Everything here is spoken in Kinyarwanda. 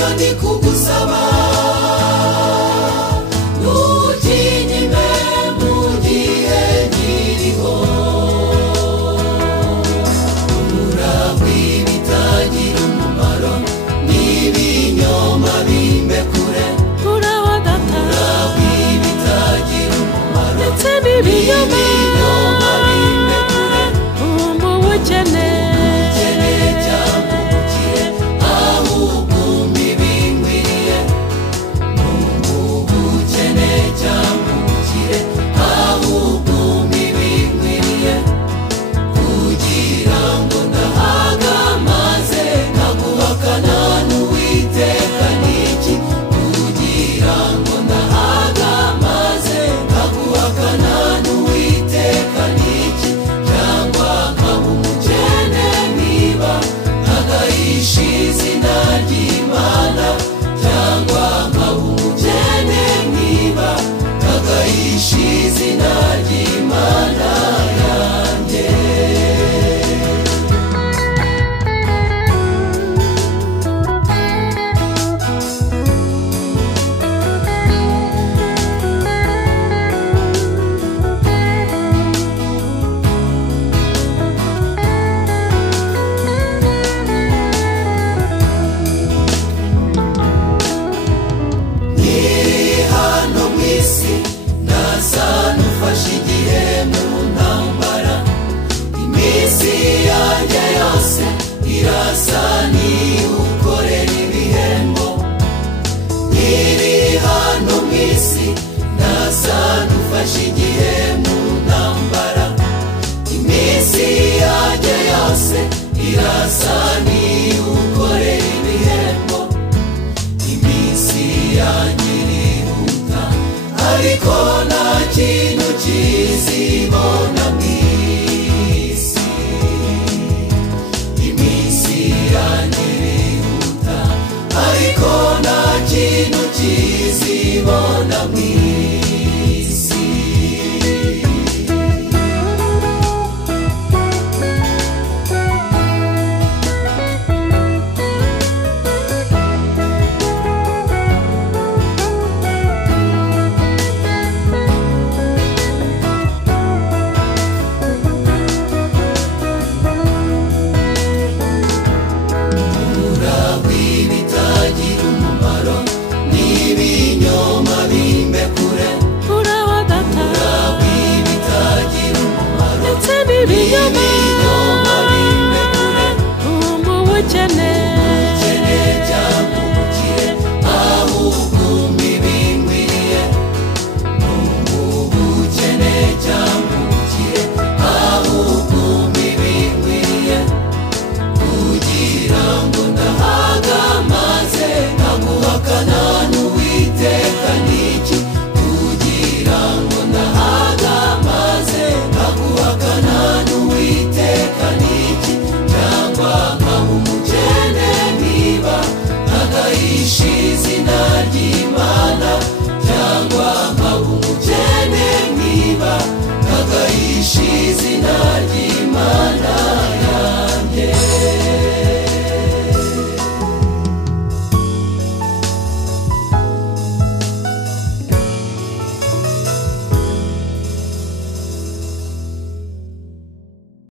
icyo ndi kugusaba ntukinyime mu gihe nkiriho urahwi bitagira umumaro n'ibinyoma bimbe kure urahwi bitagira umumaro ndetse n'ibinyoma bimbe kure mu bukene cyangwa ubukire ahubwo mbibinkwiriye mu bukene cyangwa ubukire ahubwo mbibinkwiriye kugira ngo ndahaga maze nkaguhakana n'Uwiteka n'iki kugira ngo ndahaga maze nkaguhakana n'Uwiteka n'iki cyangwa nkaba umukene niba ntagahisha izina ry'Imana cyangwa nkaba umukene niba ntagahisha izina ry'Imana yanjye nkiri hano mu isi ndasa n'ufashe igihe mu ntambara iminsi yanjye yose irasa n'iwukorera ibihembo nkiri hano mu isi ndasa n'ufashe igihe mu ntambara iminsi yanjye yose irasa n'iwukorera ibihembo iminsi yanjye irihuta ariko nta kintu kizibona mu isi iminsi yanjye irihuta ariko nta kintu kizibona mu isi urahwi bitagira umumaro n'ibinyoma bimbe kure urahwi bitagira umumaro ndetse n'ibinyoma bimbe kure mu bukene cyangwa ubukire ahubwo mbibinkwiriye mu bukene cyangwa ubukire ahubwo mbibinkwiriye kugira ngo ndahaga maze nkaguhakana n'Uwiteka n'iki kugira ngo ndahaga maze nkaguhakana n'Uwiteka n'iki cyangwa nkaba umukene niba ntagahisha izina ry'Imana cyangwa nkaba umukene niba ntagahisha izina ry'Imana